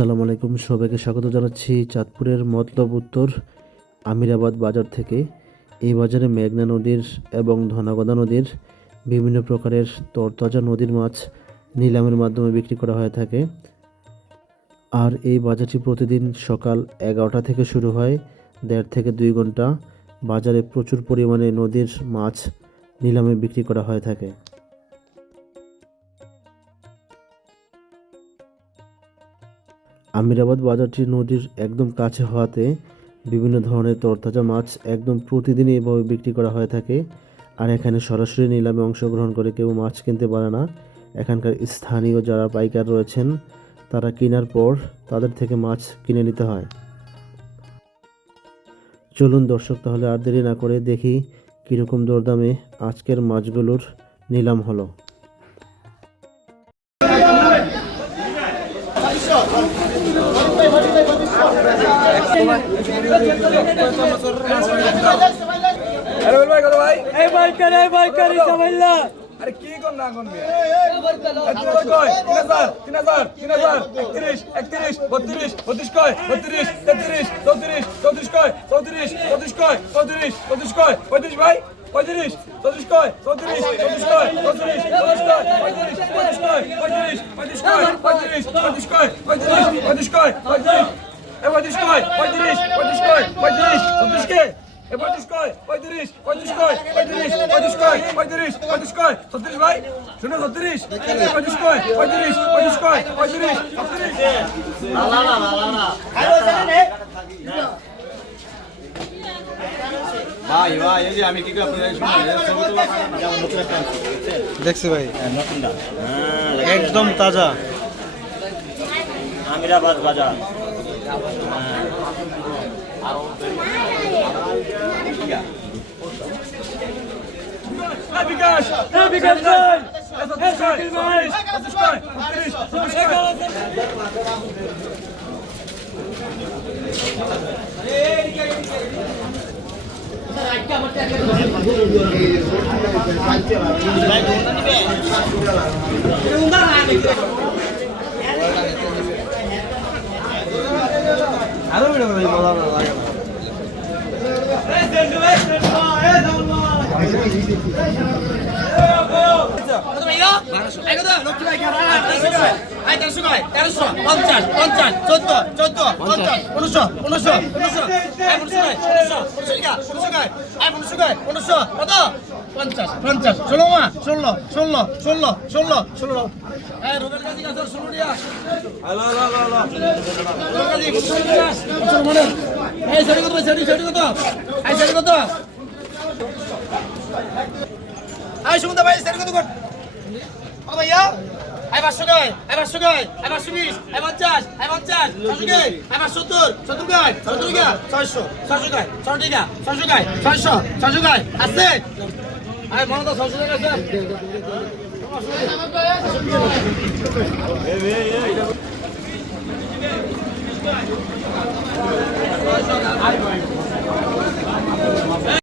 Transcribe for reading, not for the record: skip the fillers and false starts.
আসসালামু আলাইকুম, সবাইকে স্বাগত জানাচ্ছি চাঁদপুরের মতলব উত্তর আমিরাবাদ বাজার থেকে। এই বাজারে মেঘনা নদীর এবং ধনাগদা নদীর বিভিন্ন প্রকারের তরতাজা নদীর মাছ নিলামের মাধ্যমে বিক্রি করা হয়ে থাকে। আর এই বাজারটি প্রতিদিন সকাল 11টা থেকে শুরু হয়, 1.5 থেকে 2 ঘন্টা বাজারে প্রচুর পরিমাণে নদীর মাছ নিলামে বিক্রি করা হয়ে থাকে। আমিরাবাদ বাজারটি নদীর একদম কাছে হওয়াতে বিভিন্ন ধরনের তরতাজা মাছ একদম প্রতিদিনই এভাবে বিক্রি করা হয়ে থাকে। আর এখানে সরাসরি নিলামে অংশগ্রহণ করে কেউ মাছ কিনতে পারে না। এখানকার স্থানীয় যারা পাইকার রয়েছেন তারা কেনার পর তাদের থেকে মাছ কিনে নিতে হয়। চলুন দর্শক, তাহলে আর দেরি না করে দেখি কীরকম দরদামে আজকের মাছগুলোর নিলাম হলো। আরে কি কোন না কোন মিয়া 3000 3000 3000 31 31 32 32 কয় 32 33 34 34 কয় 34 34 কয় 34 34 কয় 35 ভাই 35 34 কয় 34 34 কয় 34 34 কয় 35 কয় 35 কয় 35 কয় 35 কয় 35 কয় 35 কয় 35 কে 35 কয় 35 35 কয় 35 35 কয় 35 35 কয় 36 ভাই শুনো 36 35 কয় 35 35 কয় 35 36 ভাই ভাই এই যে আমি কি করে দেখছি ভাই একদম তাজা আমিরাবাদ বাজার বিকাশ বিকাশ ভাই শাকিল ভাই 35 কয় আরো ভিডিও করে বলা লাগে সুন্দর ভাই সেটা কত কর ও ভাইয়া আই 500 গায় আই 500 গায় আই 520 আই 50 আই 50 600 গায় আই 70 70 গায় 70 গায় 600 600 গায় 600 গায় 600 গায় 600 600 গায় আছে আই মনে তো 600 টাকা আছে